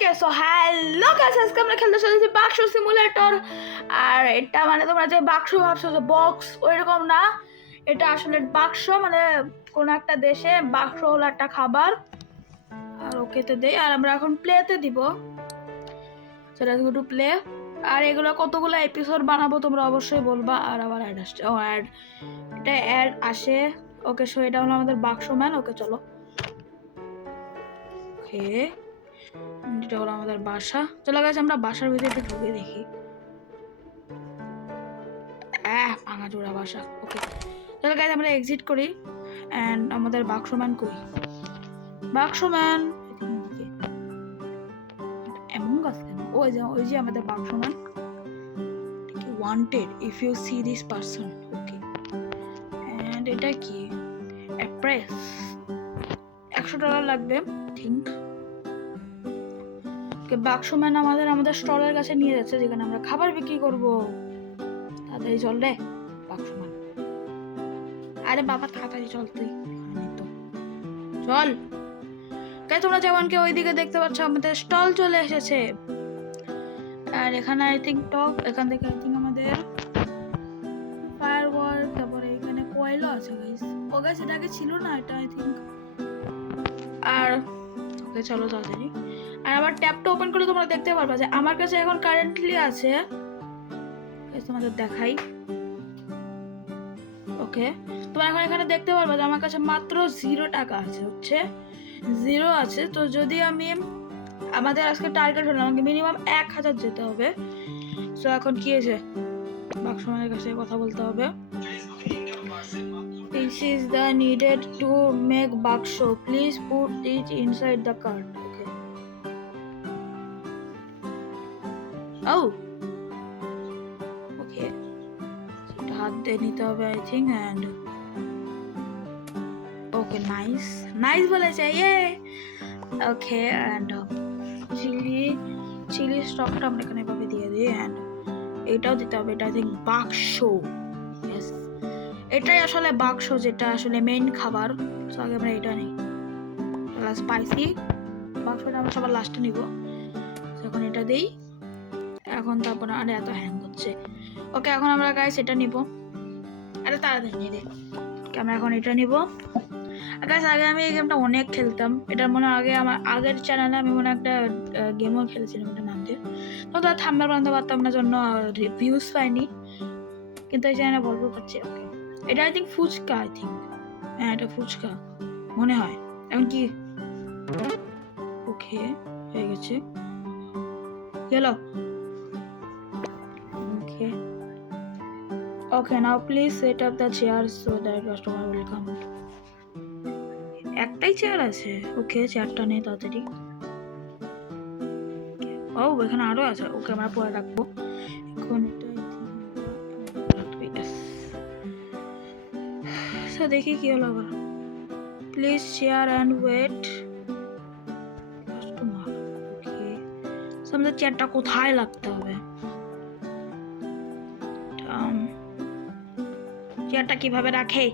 Okay so hello guys, আজকে আমরা খেলতে চলেছি বাক্স সিমুলেটর। আর এটা মানে তোমরা যে বাক্স ভাবছো যে বক্স, ওইরকম না। এটা আসলে বাক্স, মানে কোন একটা দেশে বাক্স হলো একটা খাবার। আর ওকেতে দেই, আর আমরা এখন প্লেতে দিব। সেটা টু প্লে। আর এগুলো কতগুলো এপিসোড বানাবো তোমরা অবশ্যই বলবা। আর আবার অ্যাড আসছে, ও অ্যাড, এটা অ্যাড আসে। ওকে সো এটা হলো আমাদের বাক্স ম্যান। ওকে চলো, ওকে এটা হলো আমাদের বাসা। চলো গাইস, আমরা বাসার ভিতরে ঢুকে দেখি। ভাঙা চোরা বাসা। ওকে চলো গাইস, আমরা এক্সিট করি। অ্যান্ড আমাদের বাক্সম্যান কই? বাক্সম্যান এমন গাছ কেন? ওই যে আমাদের বাক্সম্যান। Wanted if you see this person. Okay and এটা কি? প্রেস $100 লাগবে থিঙ্ক। বাক্সম্যান আমাদের স্টলের কাছে নিয়ে যাচ্ছে, যেখানে আমরা খাবার বিক্রি করবো। তাড়াতাড়ি চল রে বাক্সম্যান। আরে বাবা তাড়াতাড়ি চল, তুই তো চল। তাই তোমরা যেমনকে ওইদিকে দেখতে পাচ্ছ, আমাদের স্টল চলে এসেছে। আর এখানে আই থিঙ্ক টপ, এখান থেকে আই থিঙ্ক আমাদের ফায়ারওয়ার্ক, তারপরে এখানে কয়েলও আছে গাইস। ও গাইস এটা আগে ছিল না, এটা আই থিঙ্ক। আর ওকে চলো তাড়াতাড়ি। আর আবার ট্যাবটা ওপেন করে তোমরা দেখতে পারবা যে আমার কাছে এখন কারেন্টলি আছে, তোমাদের দেখাই। ওকে তোমরা এখন এখানে দেখতে পারবা যে আমার কাছে মাত্র $0 আছে, হচ্ছে 0 আছে। তো যদি আমি, আমাদের আজকে টার্গেট হলো আমাকে মিনিমাম 1000 যেতে হবে। সো এখন কি হয়েছে? বাক্সম্যানের কাছে কথা বলতে হবে। This is the needed to make বাক্স. Please put it inside the cart. Okay. Oh. Okay. সেটা হাত দিয়ে নিতে হবে I think. And okay nice বলেছে, ইয়ে। ওকে অ্যান্ড চিলি স্টকটা আমরা এখানে এভাবে দিয়ে দিই। অ্যান্ড এটাও দিতে হবে, এটা আই থিঙ্ক বাক্স। ইয়েস, এটাই আসলে বাক্স, যেটা আসলে মেইন খাবার। তো আগে আমরা এটা নিই, স্পাইসি বাক্সটা আমরা সবার লাস্টে নিব। এখন এটা দিই এখন, তারপরে আরে এত হ্যাং হচ্ছে। ওকে এখন আমরা গাইস এটা নিব। আরে তাড়াতাড়ি নিয়ে দে। আমরা এখন এটা নিব। গাইস আগে আমি এই গেমটা অনেক খেলতাম। এটার মনে আগে আমার আগের চ্যানেলে আমি মনে একটা গেমও খেলেছিলাম, একটা নাম দিয়ে। তো তার থাম্বনেল বানাতে পারতাম না, জন্য ভিউজ পাইনি। কিন্তু এই চ্যানেলে বলবো পাচ্ছি। ওকে এটা I think fuchka, I think. হ্যাঁ এটা ফুচকা মনে হয়। এখন কি? ওকে হয়ে গেছে, চলো। Okay okay now please set up the chair so that customer will come. একটাই চেয়ার আছে। ওকে চেয়ারটা নেই তাড়াতাড়ি। ও এখানে আরো আছে। ওকে আমরা পরে রাখবো এখন। এটা দেখি কি হলো আবার। Please chair and wait customer. Okay আমাদের চেয়ারটা কোথায় লাগতে হবে? চেয়ারটা কিভাবে রাখে?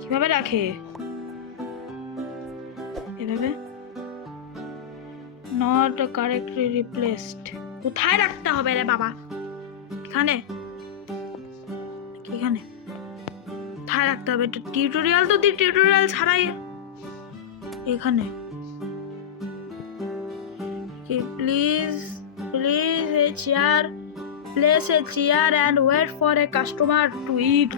কিভাবে রাখে? এভাবে নট কারেক্টলি রিপ্লেসড। কোথায় রাখতে হবে রে বাবা? এখানে এখানে কোথায় রাখতে হবে? টিউটোরিয়াল তো দি, টিউটোরিয়াল ছাড়াই এখানে। Please a chair, place a chair and wait for a customer to eat.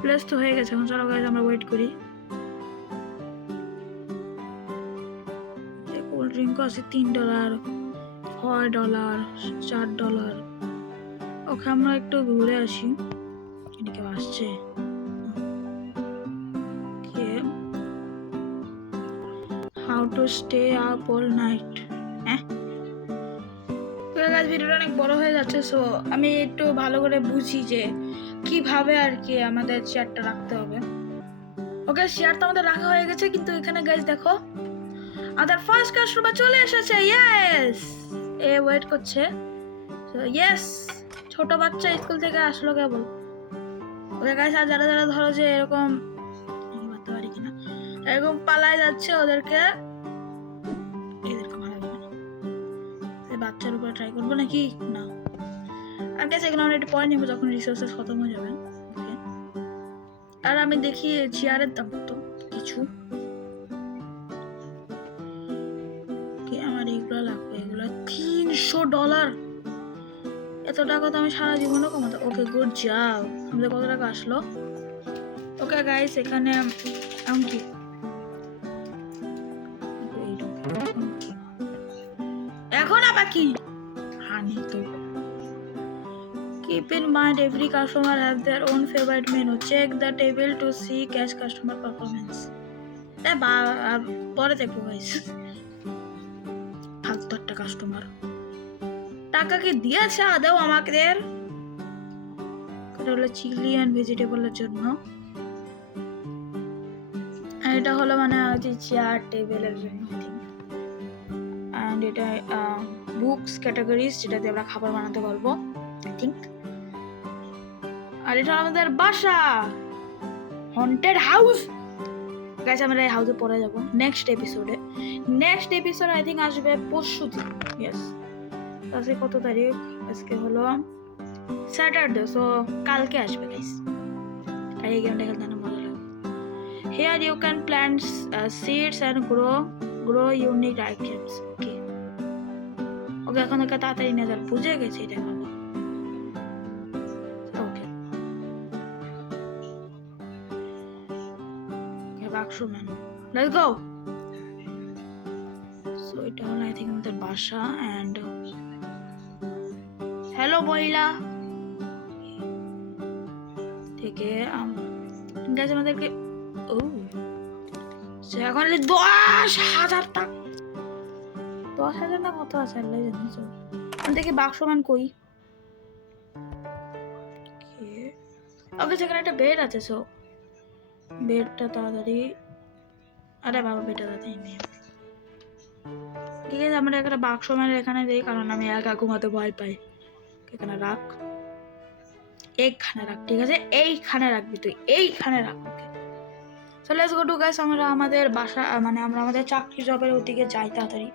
Place তো হয়ে গেছে। এখন চলো গাইস আমরা ওয়েট করি। কোল্ড ড্রিঙ্ক আছে $3, $6, $4। ওকে আমরা একটু ঘুরে আসি। এদিকে আসছে how to stay up all night. ভিডিওটা অনেক বড় হয়ে যাচ্ছে, সো আমি একটু ভালো করে বুঝি যে কিভাবে আর কি আমাদের চেয়ারটা রাখতে হবে। ওকে চেয়ার তো আমাদের রাখা হয়ে গেছে, কিন্তু এখানে গাইস দেখো আমাদের ফার্স্ট কাস্টমার চলে এসেছে। ইয়েস, এ ওয়েট করছে। সো ইয়েস, ছোট বাচ্চা স্কুল থেকে আসলো কেবল। ওকে গাইস আর যারা যারা ধরো যে এরকম পারতে পারি কিনা, এরকম পালায় যাচ্ছে ওদেরকে মারা যাবে না। বাচ্চার উপরে ট্রাই করবো নাকি না, আর গেছে এগুলো আমরা একটু পরে নেবো যখন রিসোর্সেস খতম হয়ে যাবে। আর আমি দেখি চেয়ারের দাম কত কিছু, আমার এগুলো লাগবে, এগুলো $300। এত টাকা তো আমি সারা জীবনে কমাতে। Okay good job. আমাদের কত টাকা আসলো? ওকে গাইস এখানে কি এখন আবার কি হানি তো। Keep in mind every customer has their own favorite menu. Check the table to see cash customer performance. পরে দেখবো গাইস। ফালতু একটা কাস্টমার। টাকা কি দিয়েছে আদৌ আমাদের? এটা হলো চিলি অ্যান্ড ভেজিটেবলের জন্য, আর এটা হলো মানে যে চেয়ার টেবিলের জন্য। অ্যান্ড এটা বুকস ক্যাটাগরিজ যেটাতে আমরা খাবার বানাতে পারবো আই থিঙ্ক। আর এটা আমাদের বাসা, হন্টেড হাউস। গাইস আমরা এই হাউসে পরে যাব নেক্সট এপিসোডে। নেক্সট এপিসোড আই থিঙ্ক আসবে পরশু দিন। ইয়েস, আজকে কত তারিখ? আজকে হলো স্যাটারডে, সো কালকে আসবে গাইস। আর এই গেমটা খেলতে না মজা লাগে। Here you can plant seeds and grow unique items. Okay. ওকে এখন ওকে তাড়াতাড়ি নিয়ে যান, বুঝে গেছি এটা ভালো। ওকে বাক্সম্যান, লেটস গো। সো এটা হলো আই থিঙ্ক আমাদের বাসা। অ্যান্ড হ্যালো মহিলা থেকে গাইস আমাদেরকে ও এখন 10,000 টাকা, 10,000 না কত আছে আল্লাহ জানে। আমি দেখি বাক্সম্যান কই। ওকে সেখানে একটা বেড আছে, সো বেডটা তাড়াতাড়ি। আরে বাবা বেডটা তাড়াতাড়ি নেই। ঠিক আছে আমরা একটা বাক্সম্যান এখানে দিই, কারণ আমি একা ঘুমাতে ভয় পাই। এখানে রাখ, এইখানে রাখ, ঠিক আছে এইখানে রাখবি তুই, এইখানে রাখ। Okay so let's go to guys, আমরা আমাদের বাসা মানে আমরা আমাদের চাকরি জবের ওদিকে যাই তাড়াতাড়ি।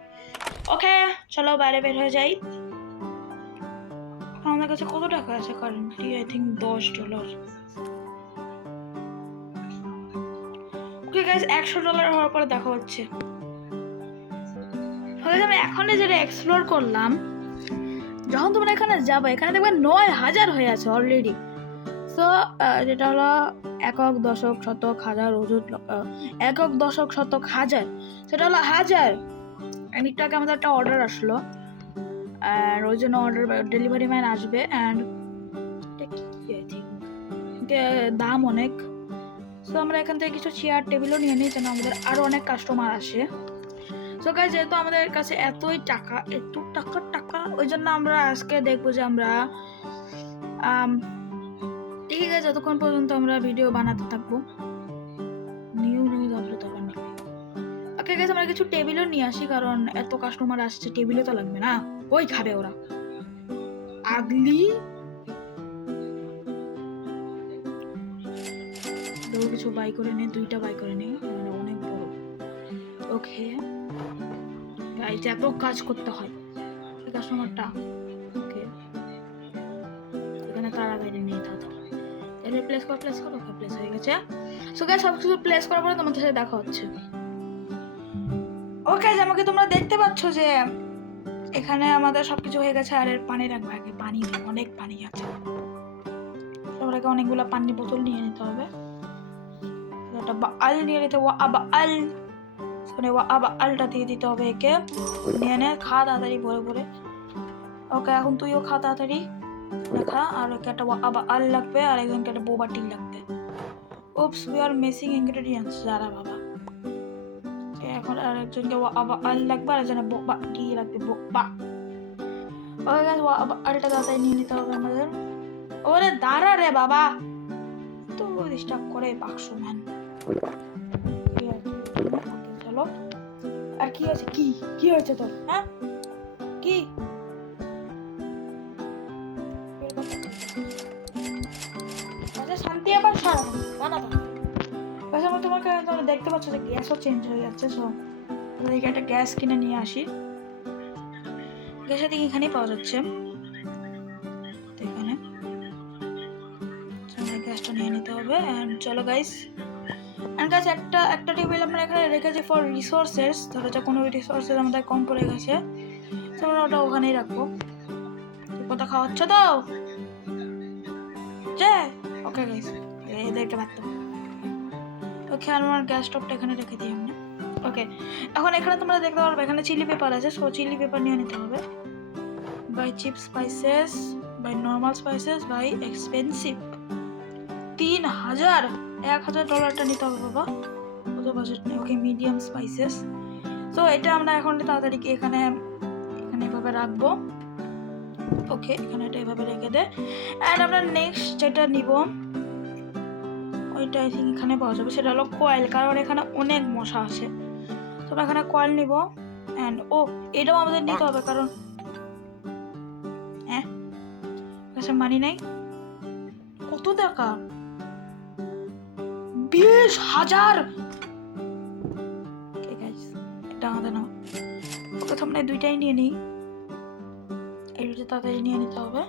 ওকে চলো বাইরে বের হয়ে যাই। আমাদের কাছে কত টাকা আছে currently? I think $10। Okay guys $100 হওয়ার পরে দেখা হচ্ছে। আমি এখন যেটা এক্সপ্লোর করলাম, যখন তোমরা এখানে যাবো এখানে দেখবে 9,000 হয়ে আছে অলরেডি। সো যেটা হলো একক দশক শতক হাজার একক দশক শতক হাজার, সেটা হলো 1000। একটু আগে আমাদের একটা অর্ডার আসলো, আর ওই জন্য অর্ডার ডেলিভারি ম্যান আসবে। অ্যান্ড দাম অনেক। সো আমরা এখান থেকে কিছু চেয়ার টেবিলও নিয়ে নিই যেন আমাদের আরো অনেক কাস্টমার আসে। সো গাইস যেহেতু আমাদের কাছে এতই টাকা, এত টাকা, ওই জন্য আমরা আজকে দেখবো যে আমরা ঠিক আছে যতক্ষণ পর্যন্ত আমরা ভিডিও বানাতে থাকবো। নিউ আসলে তখন নেই। ওকে গাইস আমরা কিছু টেবিলও নিয়ে আসি, কারণ এত কাস্টমার আসছে, টেবিলও তো লাগবে না। ওই খাবে ওরা আগলি। কিছু বাই করে নে, 2টা বাই করে নে, মানে অনেক বড়। ওকে গাইস এত কাজ করতে হয় এই কাস্টমারটা। ওকে এখানে তাড়াতাড়ি নিয়ে তাড়াতাড়ি প্লেস কর। ওকে প্লেস হয়ে গেছে। সো গাইস সব কিছু প্লেস করার পরে তোমাদের সাথে দেখা হচ্ছে। ওকে আমাকে তোমরা দেখতে পাচ্ছ যে এখানে আমাদের সবকিছু হয়ে গেছে। আর এর পানি রাখবো আগে, পানি অনেক পানি আছে, সবাইকে অনেকগুলো পানি বোতল নিয়ে নিতে হবে। একটা আল নিয়ে নিতে আল, মানে আলটা দিয়ে দিতে হবে একে। নিয়ে নে, খা তাড়াতাড়ি ভরে ভরে। ওকে এখন তুইও খা তাড়াতাড়ি, খা। আর ওকে একটা আল লাগবে, আর একজনকে একটা বোবা টি লাগবে। উপস উই আর মিসিং ইনগ্রেডিয়েন্টস। যারা বাবা এখন আর একজনকে আল লাগবে, আর একজনের বোবা টি লাগবে। বোবা ওকে গাইস আলটা তাড়াতাড়ি নিয়ে নিতে হবে আমাদের। ওরে দাঁড়া রে বাবা, তো ডিস্টার্ব করে বাক্সম্যান। চলো আর কি আছে? কি হয়েছে তোর? হ্যাঁ কি শান্তি আবার সারা আমার তোমাকে তোমরা দেখতে পাচ্ছ যে গ্যাসও চেঞ্জ হয়ে যাচ্ছে। সো ওদেরকে একটা গ্যাস কিনে নিয়ে আসি। গ্যাসের দিকে এখানেই পাওয়া যাচ্ছে, তো এখানে গ্যাসটা নিয়ে নিতে হবে। অ্যান্ড চলো গাইস, অ্যান্ড গাইস একটা টেবিল আমরা এখানে রেখেছি ফর রিসোর্সেস। ধরো যে কোনো রিসোর্সেস আমাদের কম পড়ে গেছে, তো আমরা ওটা ওখানেই রাখবো। কথা খাওয়াচ্ছ তো যে? ওকে গাইস, এদেরকে রাখতে হবে। ওকে, আমার গ্যাস স্টোভটা এখানে রেখে দিই আমরা। ওকে, এখন এখানে তোমরা দেখতে পারবে এখানে চিলি পেপার আছে। সো চিলি পেপার নিয়ে নিতে হবে। Buy cheap spices, buy normal spices, buy expensive. 1000 নিতে হবে বাবা, কত বাজেট নেই। Okay, medium spices. তো এটা আমরা এখন তাড়াতাড়ি এখানে এভাবে রাখবো। ওকে, এখানে এটা এভাবে রেখে দে। অ্যান্ড আমরা নেক্সট যেটা নিব ওইটা আই থিঙ্ক এখানে পাওয়া যাবে, সেটা হলো কয়েল, কারণ এখানে অনেক মশা আছে। তো আমরা এখানে কয়েল নিব। অ্যান্ড এটাও আমাদের নিতে হবে, কারণ কাছে মানি নাই। কত টাকা? 20,000। এটা আমাদের না। ওকে, আমরা দুইটাই নিয়ে নিই। এই দুটো তাড়াতাড়ি নিয়ে নিতে হবে।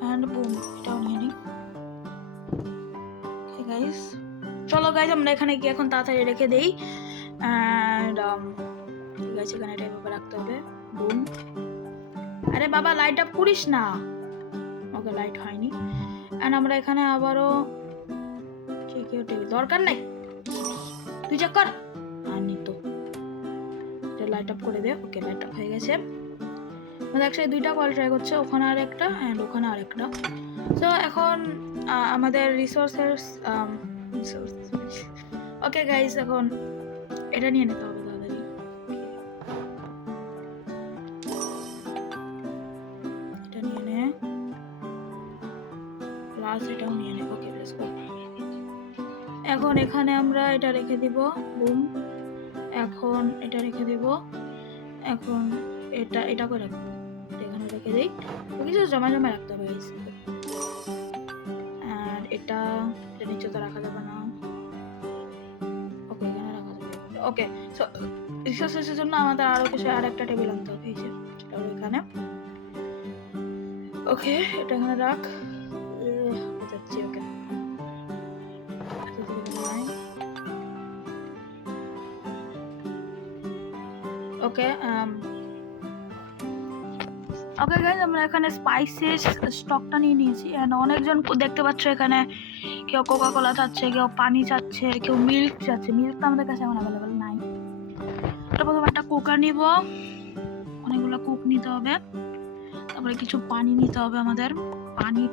অ্যান্ড বুম, এটাও নিয়ে নিই। ওকে গাইস, চলো গাইস আমরা এখানে গিয়ে এখন তাড়াতাড়ি রেখে দেই। অ্যান্ড ঠিক আছে, এখানে এটা এভাবে রাখতে হবে। বুম। আরে বাবা, লাইট আপ করিস না। ওকে, লাইট হয়নি। অ্যান্ড আমরা এখানে আবারও দরকার নাই, তুই চেক কর। আনি তো লাইট আপ করে দে। ওকে, লাইট আপ হয়ে গেছে। আমাদের একসাথে দুইটা কল ট্রাই করছে, ওখানে আর একটা অ্যান্ড ওখানে আর একটা। তো এখন আমাদের রিসোর্সেস ওকে গাইস, এখন এটা নিয়ে নিতে হবে তাড়াতাড়ি। এটা নিয়ে নে, প্লাস এটাও নিয়ে নে। ওকে, লেটস গো। এখন এখানে আমরা এটা রেখে দিব। বুম। এখন এটা রেখে দিব। এখন এটা করে রাখবো, এখানে রেখে দিই। কিছু জমা রাখতে হবে গাইস। আর এটা নিচে তো রাখা যাবে না। ওকে, এখানে রাখা যাবে। ওকে, সো রিসোর্সের জন্য আমাদের আরো কিছু একটা টেবিল আনতে হবে, সেটা হলো এখানে। ওকে, এটা এখানে রাখ। যাচ্ছি। ওকে, ওকে ওকে গাইস, আমরা এখানে স্পাইসেস স্টকটা নিয়ে নিয়েছি। এন্ড অনেকজন দেখতে পাচ্ছ এখানে কেউ কোকা কোলা চাচ্ছে, কেউ পানি চাচ্ছে, কেউ মিল্ক চাচ্ছে। মিল্কটা আমাদের কাছে এখন অ্যাভেলেবল নাই। তো প্রথমে একটা কোকা নিব, অনেকগুলো কোক নিতে হবে। তারপরে কিছু পানি নিতে হবে আমাদের,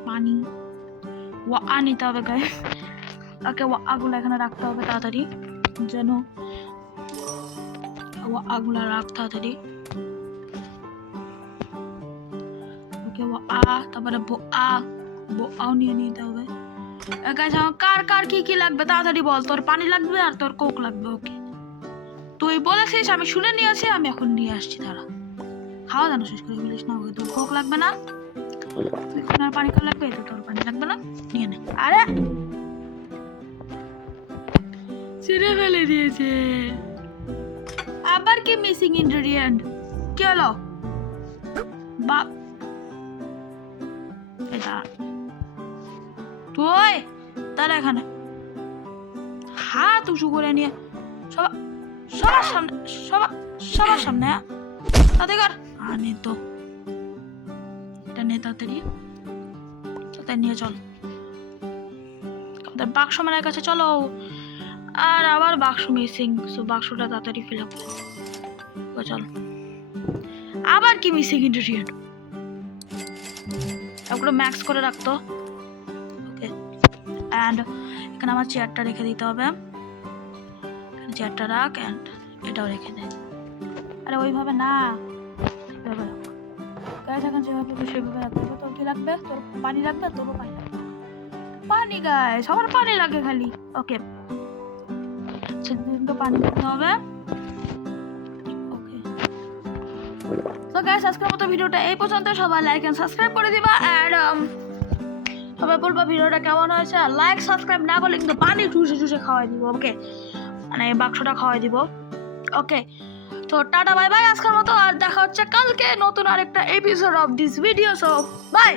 পানি ওয়া নিতে হবে গাইস। ওকে, ওয়াগুলো এখানে রাখতে হবে তাড়াতাড়ি, যেন ওয়াগুলো রাখ তাড়াতাড়ি। তারপরে বোআও নিয়ে নিতে হবে। কার কি লাগবে তাড়াতাড়ি বল। তোর পানি লাগবে আর তোর কোক লাগবে। ওকে, তুই বলেছিস, আমি শুনে নিয়েছি, আমি এখন নিয়ে আসছি। তারা খাওয়া দাওয়া শেষ করে বলিস না। ওকে, তোর কোক লাগবে না, তুই আর পানি খাওয়া লাগবে, তো তোর পানি লাগবে না, নিয়ে নে। আরে ছিঁড়ে ফেলে দিয়েছে। আবার কি মিসিং ইনগ্রেডিয়েন্ট? কি হলো? বা তুই তারা এখানে হাত উঁচু করে নিয়ে সবার সামনে তাতে কর। আনে তো এটা নে তাড়াতাড়ি নিয়ে চল আমাদের বাক্স মানের কাছে। চলো। আর আবার বাক্স মিসিং, সো বাক্সটা তাড়াতাড়ি ফিল আপ। চল। আবার কি মিসিং ইনগ্রেডিয়েন্ট? ওগুলো ম্যাক্স করে রাখতো। ওকে, অ্যান্ড এখানে আমার চেয়ারটা রেখে দিতে হবে। চেয়ারটা রাখ, অ্যান্ড এটাও রেখে দে। আরে ওইভাবে না, এখন যেভাবে সেভাবে রাখতে হবে। তোর কি লাগবে? তোর পানি লাগবে? তোরও পানি লাগবে। পানি গায়ে সবার পানি লাগে খালি। ওকে, সেদিন তো পানি দিতে হবে। তো গাইস, আজকের মতো ভিডিওটা এই পর্যন্ত। সবাই লাইক এন্ড সাবস্ক্রাইব করে দিবা। আর তবে বলবো ভিডিওটা কেমন হয়েছে, লাইক সাবস্ক্রাইব না করলে কিন্তু পানি চুষে চুষে খাওয়াই দিব। ওকে, মানে বাক্সটা খাওয়াই দিব। ওকে, তো টাটা বাই বাই আজকের মতো, আর দেখা হচ্ছে কালকে নতুন আরেকটা episode of this video. So by.